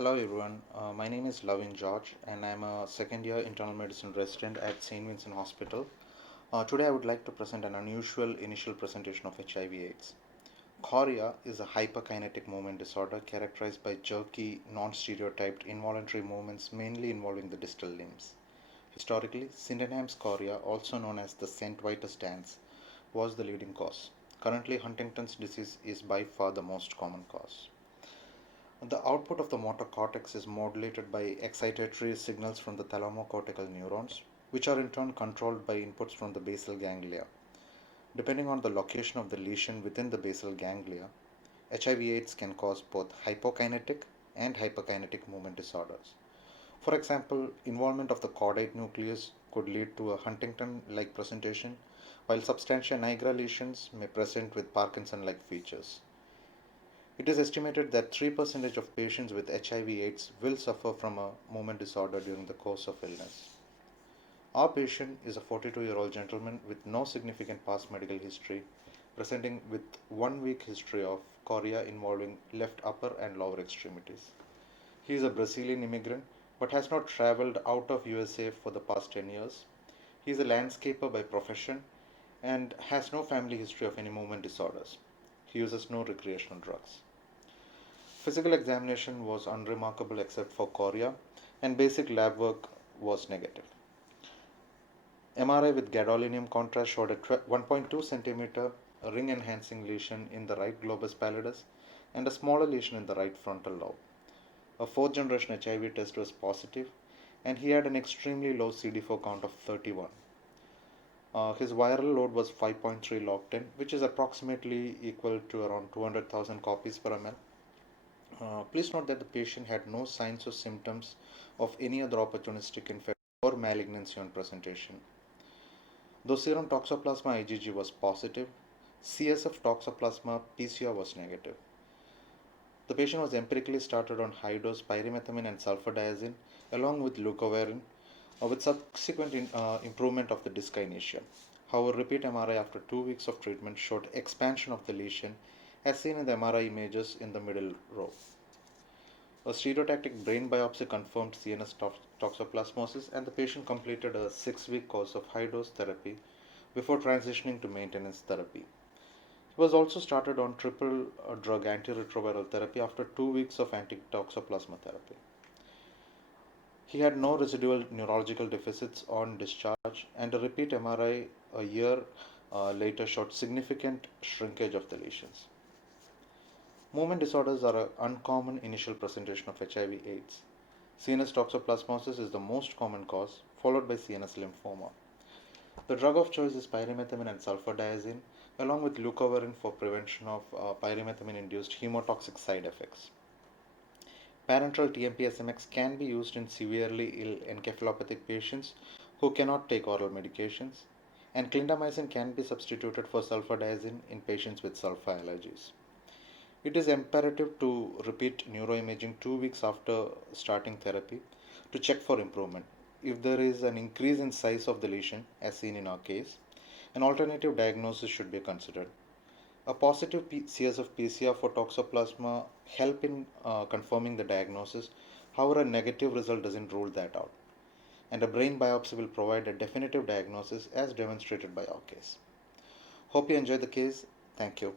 Hello everyone, my name is Lovin and I'm a second year internal medicine resident at St. Vincent Hospital. Today I would like to present an unusual initial presentation of HIV/AIDS. Chorea is a hyperkinetic movement disorder characterized by jerky, non-stereotyped involuntary movements mainly involving the distal limbs. Historically, Sydenham's chorea, also known as the St. Vitus dance, was the leading cause. Currently, Huntington's disease is by far the most common cause. The output of the motor cortex is modulated by excitatory signals from the thalamocortical neurons, which are in turn controlled by inputs from the basal ganglia. Depending on the location of the lesion within the basal ganglia, HIV/AIDS can cause both hypokinetic and hyperkinetic movement disorders. For example, involvement of the caudate nucleus could lead to a Huntington-like presentation, while substantia nigra lesions may present with Parkinson-like features. It is estimated that 3% of patients with HIV/AIDS will suffer from a movement disorder during the course of illness. Our patient is a 42-year-old gentleman with no significant past medical history, presenting with 1 week history of chorea involving left upper and lower extremities. He is a Brazilian immigrant but has not traveled out of USA for the past 10 years. He is a landscaper by profession and has no family history of any movement disorders. He uses no recreational drugs. Physical examination was unremarkable except for chorea, and basic lab work was negative. MRI with gadolinium contrast showed a 1.2 centimeter ring enhancing lesion in the right globus pallidus and a smaller lesion in the right frontal lobe. A fourth generation HIV test was positive, and he had an extremely low CD4 count of 31. His viral load was 5.3 log 10, which is approximately equal to around 200,000 copies per ml. Please note that the patient had no signs or symptoms of any other opportunistic infection or malignancy on presentation. Though serum toxoplasma IgG was positive, CSF toxoplasma PCR was negative. The patient was empirically started on high-dose pyrimethamine and sulfadiazine along with leucovorin with subsequent improvement of the dyskinesia. However, repeat MRI after 2 weeks of treatment showed expansion of the lesion as seen in the MRI images in the middle row. A stereotactic brain biopsy confirmed CNS toxoplasmosis, and the patient completed a 6-week course of high-dose therapy before transitioning to maintenance therapy. He was also started on triple drug antiretroviral therapy after 2 weeks of anti-toxoplasma therapy. He had no residual neurological deficits on discharge, and a repeat MRI a year later showed significant shrinkage of the lesions. Movement disorders are an uncommon initial presentation of HIV/AIDS. CNS toxoplasmosis is the most common cause, followed by CNS lymphoma. The drug of choice is pyrimethamine and sulfadiazine, along with leucovorin for prevention of pyrimethamine-induced hemotoxic side effects. Parenteral TMP-SMX can be used in severely ill encephalopathic patients who cannot take oral medications, and clindamycin can be substituted for sulfadiazine in patients with sulfa allergies. It is imperative to repeat neuroimaging 2 weeks after starting therapy to check for improvement. If there is an increase in size of the lesion, as seen in our case, an alternative diagnosis should be considered. A positive CSF PCR for toxoplasma help in confirming the diagnosis. However, a negative result doesn't rule that out. And a brain biopsy will provide a definitive diagnosis as demonstrated by our case. Hope you enjoyed the case. Thank you.